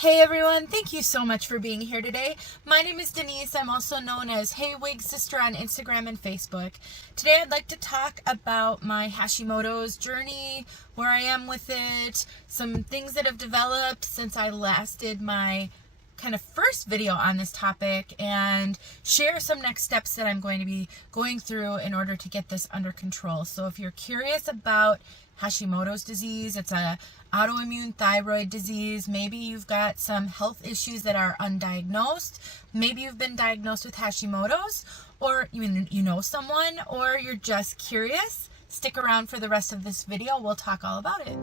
Hey everyone, thank you so much for being here today. My name is Denise. I'm also known as heywigsister on Instagram and Facebook. Today I'd like to talk about my Hashimoto's journey, where I am with it, some things that have developed since I last did my kind of first video on this topic, and share some next steps that I'm going to be going through in order to get this under control. So if you're curious about Hashimoto's disease, it's a autoimmune thyroid disease. Maybe you've got some health issues that are undiagnosed. Maybe you've been diagnosed with Hashimoto's, or you know someone, or you're just curious. Stick around for the rest of this video. We'll talk all about it.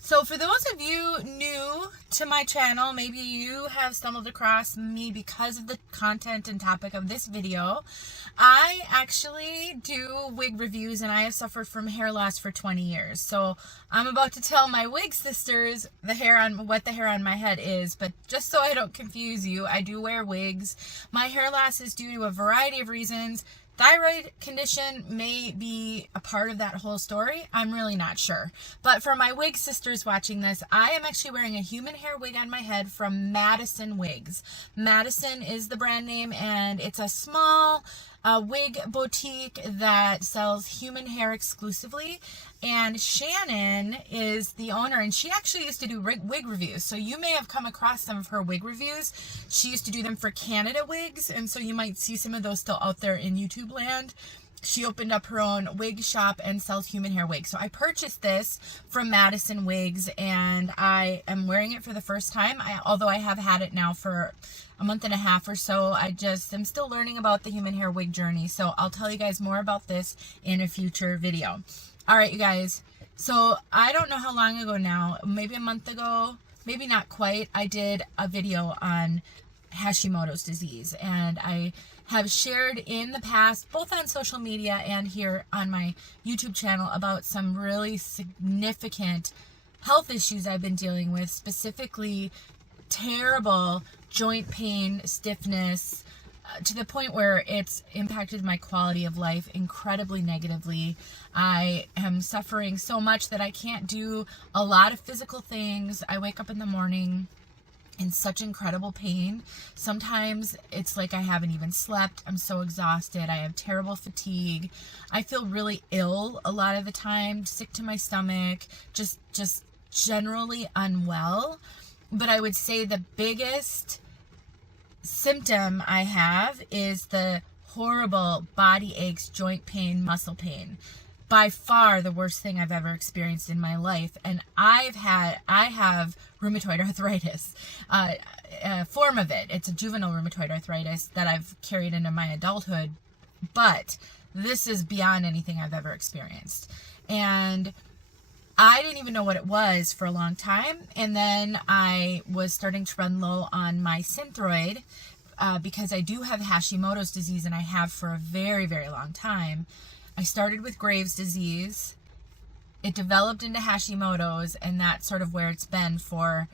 So for those of you new to my channel, maybe you have stumbled across me because of the content and topic of this video. I actually do wig reviews, and I have suffered from hair loss for 20 years. So I'm about to tell my wig sisters what the hair on my head is, but just so I don't confuse you, I do wear wigs. My hair loss is due to a variety of reasons. Thyroid condition may be a part of that whole story. I'm really not sure. But for my wig sisters watching this, I am actually wearing a human hair wig on my head from Madison Wigs. Madison is the brand name, and it's a small wig boutique that sells human hair exclusively. And Shannon is the owner, and she actually used to do wig reviews. So you may have come across some of her wig reviews. She used to do them for Canada Wigs, and so you might see some of those still out there in YouTube land. She opened up her own wig shop and sells human hair wigs. So I purchased this from Madison Wigs, and I am wearing it for the first time. Although I have had it now for a month and a half or so, I'm still learning about the human hair wig journey. So I'll tell you guys more about this in a future video. All right, you guys. So I don't know how long ago now, maybe a month ago, maybe not quite, I did a video on Hashimoto's disease, and I have shared in the past, both on social media and here on my YouTube channel, about some really significant health issues I've been dealing with, specifically terrible joint pain, stiffness, to the point where it's impacted my quality of life incredibly negatively. I am suffering so much that I can't do a lot of physical things. I wake up in the morning in such incredible pain. Sometimes it's like I haven't even slept. I'm so exhausted. I have terrible fatigue. I feel really ill a lot of the time, sick to my stomach, just generally unwell. But I would say the biggest symptom I have is the horrible body aches, joint pain, muscle pain. By far the worst thing I've ever experienced in my life. And I have rheumatoid arthritis, a form of it. It's a juvenile rheumatoid arthritis that I've carried into my adulthood, but this is beyond anything I've ever experienced. And I didn't even know what it was for a long time. And then I was starting to run low on my Synthroid because I do have Hashimoto's disease, and I have for a very, very long time. I started with Graves' disease. It developed into Hashimoto's, and that's sort of where it's been for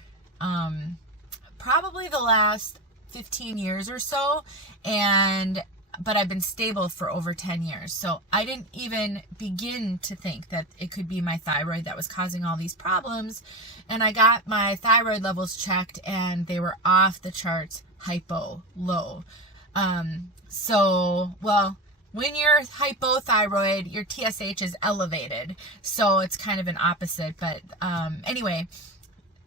probably the last 15 years or so. But I've been stable for over 10 years. So I didn't even begin to think that it could be my thyroid that was causing all these problems. And I got my thyroid levels checked, and they were off the charts, low. When you're hypothyroid, your TSH is elevated. So it's kind of an opposite. But anyway,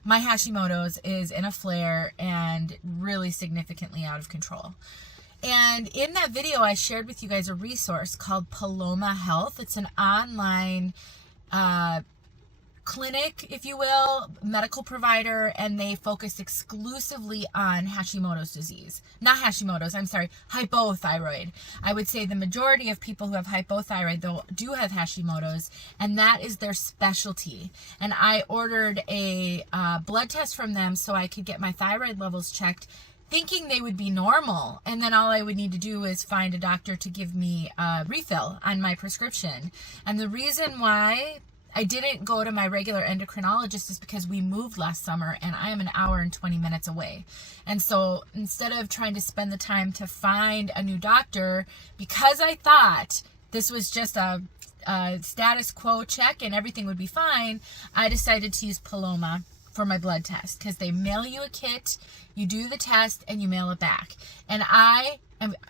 my Hashimoto's is in a flare and really significantly out of control. And in that video, I shared with you guys a resource called Paloma Health. It's an online clinic, if you will, medical provider, and they focus exclusively on Hashimoto's disease. Not Hashimoto's, I'm sorry, hypothyroid. I would say the majority of people who have hypothyroid, though, do have Hashimoto's, and that is their specialty. And I ordered a blood test from them so I could get my thyroid levels checked, thinking they would be normal, and then all I would need to do is find a doctor to give me a refill on my prescription. And the reason why I didn't go to my regular endocrinologist is because we moved last summer, and I am an hour and 20 minutes away. And so instead of trying to spend the time to find a new doctor, because I thought this was just a status quo check and everything would be fine, I decided to use Paloma for my blood test, because they mail you a kit, you do the test, and you mail it back. And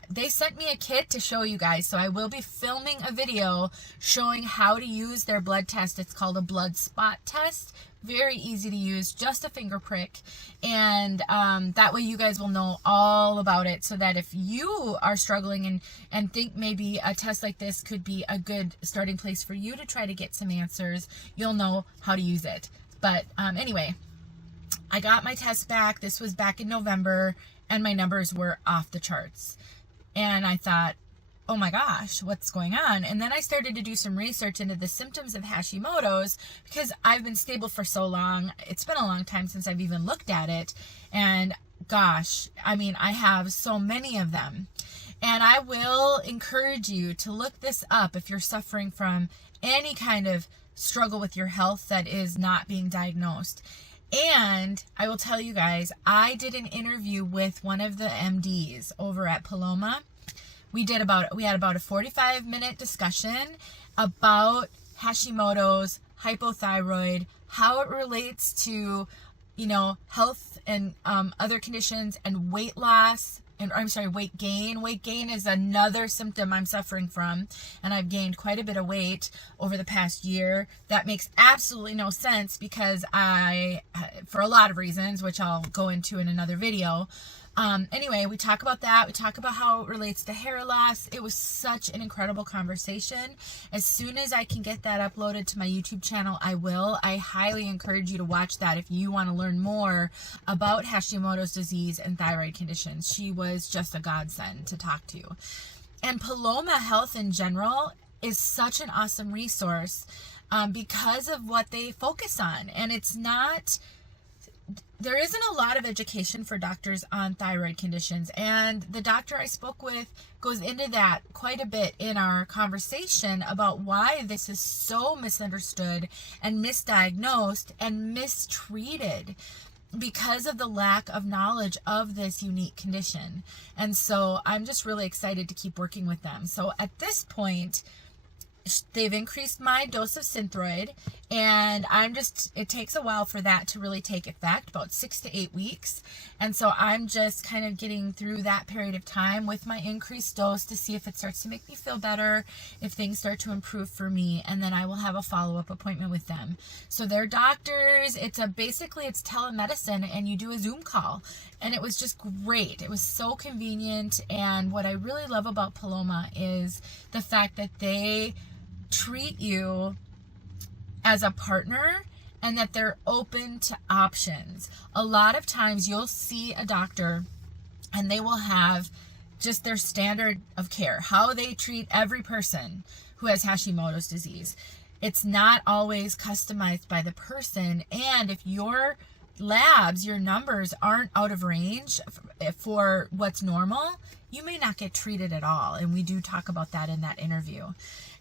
they sent me a kit to show you guys, so I will be filming a video showing how to use their blood test. It's called a blood spot test. Very easy to use, just a finger prick, and that way you guys will know all about it, so that if you are struggling and think maybe a test like this could be a good starting place for you to try to get some answers, you'll know how to use it. But anyway, I got my test back. This was back in November, and my numbers were off the charts. And I thought, oh my gosh, what's going on? And then I started to do some research into the symptoms of Hashimoto's, because I've been stable for so long. It's been a long time since I've even looked at it. And gosh, I mean, I have so many of them. And I will encourage you to look this up if you're suffering from any kind of struggle with your health that is not being diagnosed. And I will tell you guys, I did an interview with one of the MDs over at Paloma. We had about a 45-minute discussion about Hashimoto's, hypothyroid, how it relates to, health and other conditions, and weight loss, weight gain. Weight gain is another symptom I'm suffering from, and I've gained quite a bit of weight over the past year. That makes absolutely no sense, because for a lot of reasons, which I'll go into in another video. Anyway, we talk about that. We talk about how it relates to hair loss. It was such an incredible conversation. As soon as I can get that uploaded to my YouTube channel, I will. I highly encourage you to watch that if you want to learn more about Hashimoto's disease and thyroid conditions. She was just a godsend to talk to. And Paloma Health in general is such an awesome resource because of what they focus on. And there isn't a lot of education for doctors on thyroid conditions, and the doctor I spoke with goes into that quite a bit in our conversation about why this is so misunderstood and misdiagnosed and mistreated because of the lack of knowledge of this unique condition. And so I'm just really excited to keep working with them. So at this point, they've increased my dose of Synthroid, and it takes a while for that to really take effect, about 6 to 8 weeks. And so I'm just kind of getting through that period of time with my increased dose to see if it starts to make me feel better, if things start to improve for me, and then I will have a follow-up appointment with them. So they're doctors. Basically it's telemedicine, and you do a Zoom call, and it was just great. It was so convenient. And what I really love about Paloma is the fact that they treat you as a partner, and that they're open to options. A lot of times you'll see a doctor and they will have just their standard of care, how they treat every person who has Hashimoto's disease. It's not always customized by the person, and if your labs, your numbers aren't out of range for what's normal, you may not get treated at all. And we do talk about that in that interview.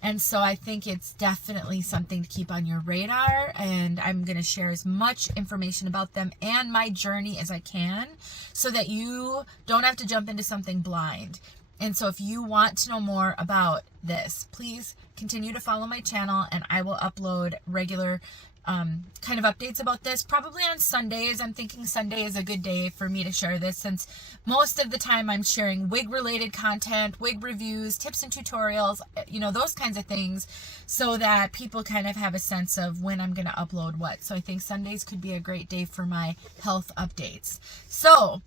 And so I think it's definitely something to keep on your radar, and I'm going to share as much information about them and my journey as I can, so that you don't have to jump into something blind. And so if you want to know more about this, please continue to follow my channel, and I will upload regular kind of updates about this, probably on Sundays. I'm thinking Sunday is a good day for me to share this, since most of the time I'm sharing wig related content, wig reviews, tips and tutorials, those kinds of things, so that people kind of have a sense of when I'm going to upload what. So I think Sundays could be a great day for my health updates. So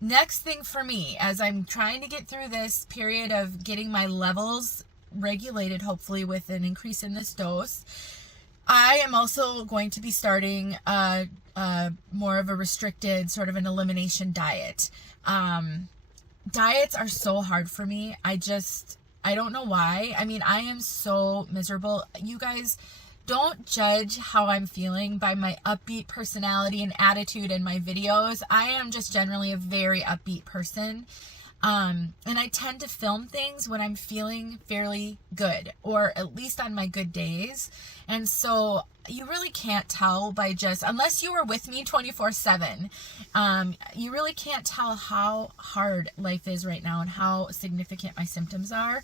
next thing for me, as I'm trying to get through this period of getting my levels regulated, hopefully with an increase in this dose, I am also going to be starting more of a restricted, sort of an elimination diet. Diets are so hard for me. I don't know why. I mean, I am so miserable. You guys, don't judge how I'm feeling by my upbeat personality and attitude in my videos. I am just generally a very upbeat person. And I tend to film things when I'm feeling fairly good, or at least on my good days. And so you really can't tell by unless you were with me 24/7, you really can't tell how hard life is right now and how significant my symptoms are.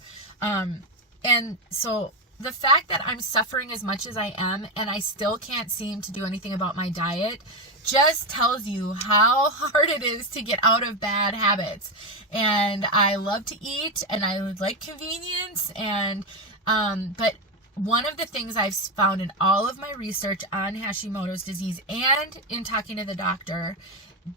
And so the fact that I'm suffering as much as I am and I still can't seem to do anything about my diet just tells you how hard it is to get out of bad habits. And I love to eat and I like convenience, and but one of the things I've found in all of my research on Hashimoto's disease and in talking to the doctor,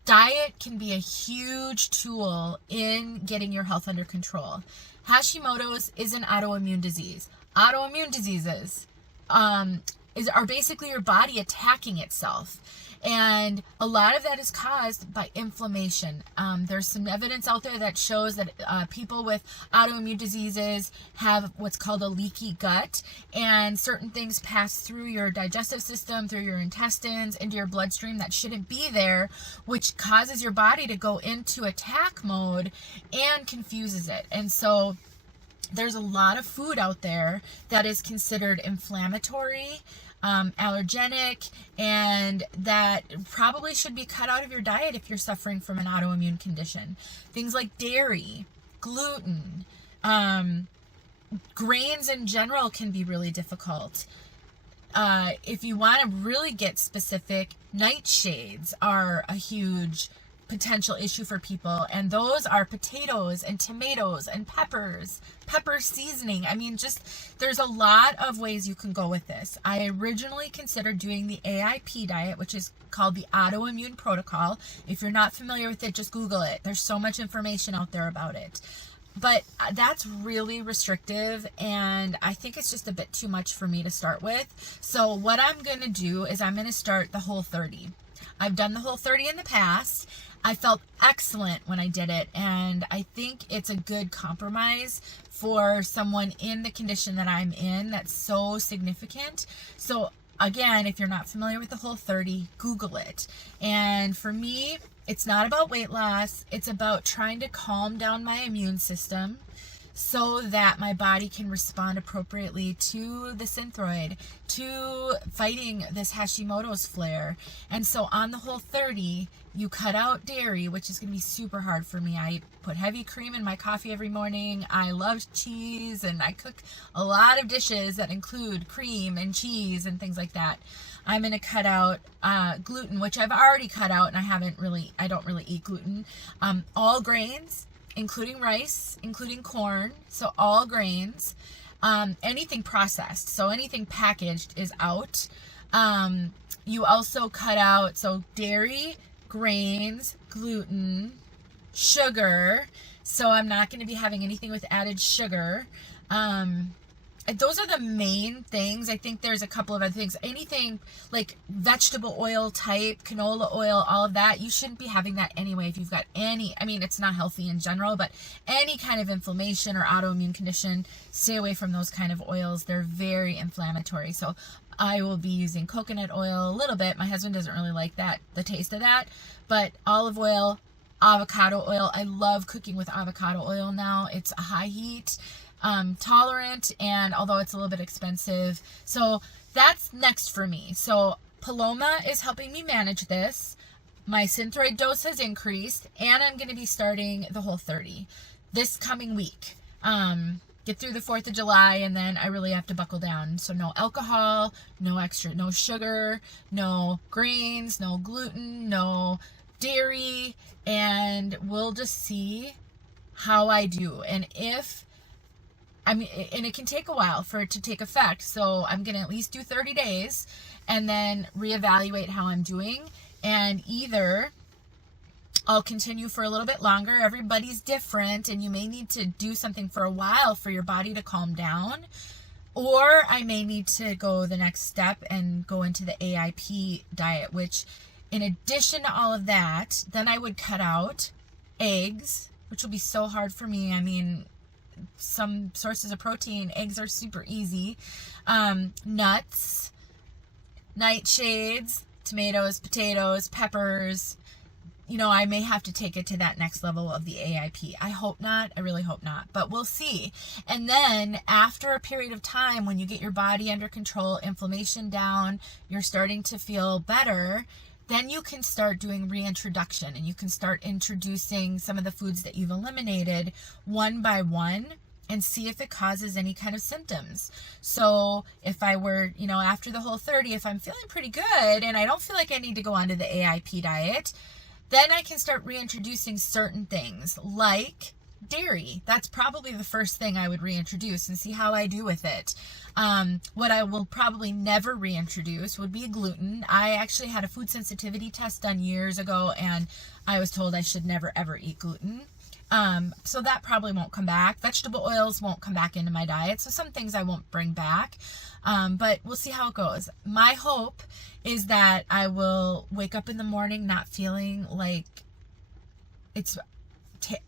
diet can be a huge tool in getting your health under control. Hashimoto's is an autoimmune disease. Autoimmune diseases are basically your body attacking itself. And a lot of that is caused by inflammation. There's some evidence out there that shows that people with autoimmune diseases have what's called a leaky gut, and certain things pass through your digestive system, through your intestines, into your bloodstream that shouldn't be there, which causes your body to go into attack mode and confuses it. And so there's a lot of food out there that is considered inflammatory, allergenic, and that probably should be cut out of your diet if you're suffering from an autoimmune condition. Things like dairy, gluten, grains in general can be really difficult. If you want to really get specific, nightshades are a huge potential issue for people, and those are potatoes and tomatoes and peppers, pepper seasoning. I mean, just there's a lot of ways you can go with this. I originally considered doing the AIP diet, which is called the autoimmune protocol. If you're not familiar with it, just Google it. There's so much information out there about it. But that's really restrictive, and I think it's just a bit too much for me to start with. So what I'm going to do is I'm going to start the Whole30. I've done the Whole30 in the past. I felt excellent when I did it, and I think it's a good compromise for someone in the condition that I'm in that's so significant. So again, if you're not familiar with the Whole30, Google it. And for me, it's not about weight loss. It's about trying to calm down my immune system so that my body can respond appropriately to the Synthroid, to fighting this Hashimoto's flare. And so on the Whole30, you cut out dairy, which is going to be super hard for me. I put heavy cream in my coffee every morning. I love cheese, and I cook a lot of dishes that include cream and cheese and things like that. I'm going to cut out gluten, which I've already cut out, and I don't really eat gluten. All grains, including rice, including corn, so all grains. Anything processed, so anything packaged is out. You also cut out, so dairy, grains, gluten, sugar, so I'm not going to be having anything with added sugar. Those are the main things. I think there's a couple of other things. Anything like vegetable oil type, canola oil, all of that, you shouldn't be having that anyway if you've got it's not healthy in general, but any kind of inflammation or autoimmune condition, stay away from those kind of oils. They're very inflammatory. So I will be using coconut oil a little bit. My husband doesn't really like the taste of that, but olive oil, avocado oil. I love cooking with avocado oil now. It's a high heat tolerant, and although it's a little bit expensive. So that's next for me. So Paloma is helping me manage this. My Synthroid dose has increased, and I'm going to be starting the Whole30 this coming week. Get through the 4th of July, and then I really have to buckle down. So no alcohol, no sugar, no grains, no gluten, no dairy, and we'll just see how I do. And and it can take a while for it to take effect. So I'm going to at least do 30 days and then reevaluate how I'm doing. And either I'll continue for a little bit longer. Everybody's different, and you may need to do something for a while for your body to calm down. Or I may need to go the next step and go into the AIP diet, which in addition to all of that, then I would cut out eggs, which will be so hard for me. I mean, some sources of protein, eggs are super easy. Nuts, nightshades, tomatoes, potatoes, peppers. I may have to take it to that next level of the AIP. I hope not. I really hope not. But we'll see. And then after a period of time, when you get your body under control, inflammation down, you're starting to feel better, then you can start doing reintroduction, and you can start introducing some of the foods that you've eliminated one by one and see if it causes any kind of symptoms. So if I were, after the Whole30, if I'm feeling pretty good and I don't feel like I need to go onto the AIP diet, then I can start reintroducing certain things like dairy. That's probably the first thing I would reintroduce and see how I do with it. What I will probably never reintroduce would be gluten. I actually had a food sensitivity test done years ago, and I was told I should never ever eat gluten. So that probably won't come back. Vegetable oils won't come back into my diet. So some things I won't bring back. But we'll see how it goes. My hope is that I will wake up in the morning not feeling like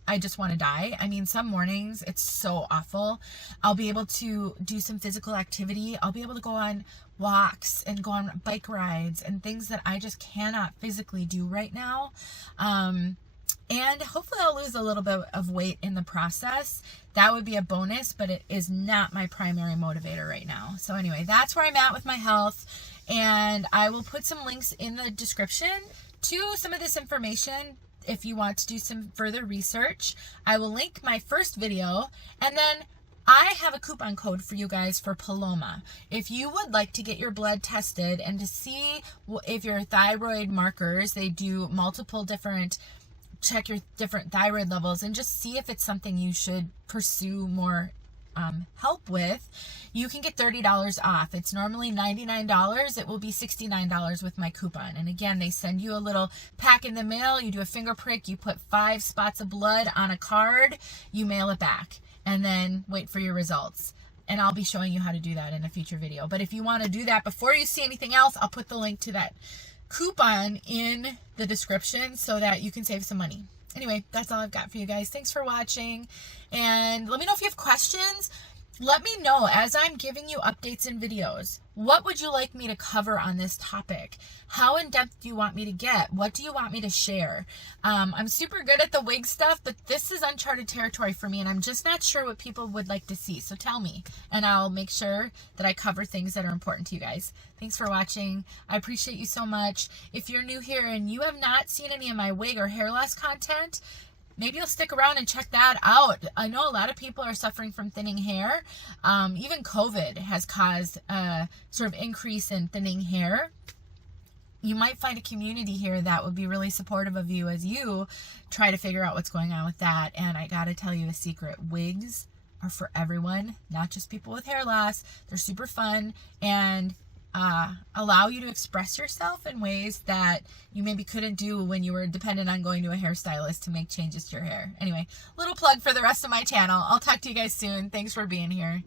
I just want to die. I mean, some mornings it's so awful. I'll be able to do some physical activity. I'll be able to go on walks and go on bike rides and things that I just cannot physically do right now. And hopefully I'll lose a little bit of weight in the process. That would be a bonus, but it is not my primary motivator right now. So anyway, that's where I'm at with my health. And I will put some links in the description to some of this information if you want to do some further research. I will link my first video, and then I have a coupon code for you guys for Paloma. If you would like to get your blood tested and to see if your thyroid markers, they do multiple different, check your different thyroid levels and just see if it's something you should pursue more help with, you can get $30 off. It's normally $99. It will be $69 with my coupon. And again, they send you a little pack in the mail. You do a finger prick. You put 5 spots of blood on a card. You mail it back and then wait for your results. And I'll be showing you how to do that in a future video. But if you want to do that before you see anything else, I'll put the link to that coupon in the description so that you can save some money. Anyway, that's all I've got for you guys. Thanks for watching. And let me know if you have questions. Let me know as I'm giving you updates and videos. What would you like me to cover on this topic? How in depth do you want me to get? What do you want me to share? I'm super good at the wig stuff, but this is uncharted territory for me, and I'm just not sure what people would like to see. So tell me, and I'll make sure that I cover things that are important to you guys. Thanks for watching. I appreciate you so much. If you're new here and you have not seen any of my wig or hair loss content, maybe you'll stick around and check that out. I know a lot of people are suffering from thinning hair. Even COVID has caused a sort of increase in thinning hair. You might find a community here that would be really supportive of you as you try to figure out what's going on with that. And I gotta tell you a secret. Wigs are for everyone, not just people with hair loss. They're super fun and allow you to express yourself in ways that you maybe couldn't do when you were dependent on going to a hairstylist to make changes to your hair. Anyway, little plug for the rest of my channel. I'll talk to you guys soon. Thanks for being here.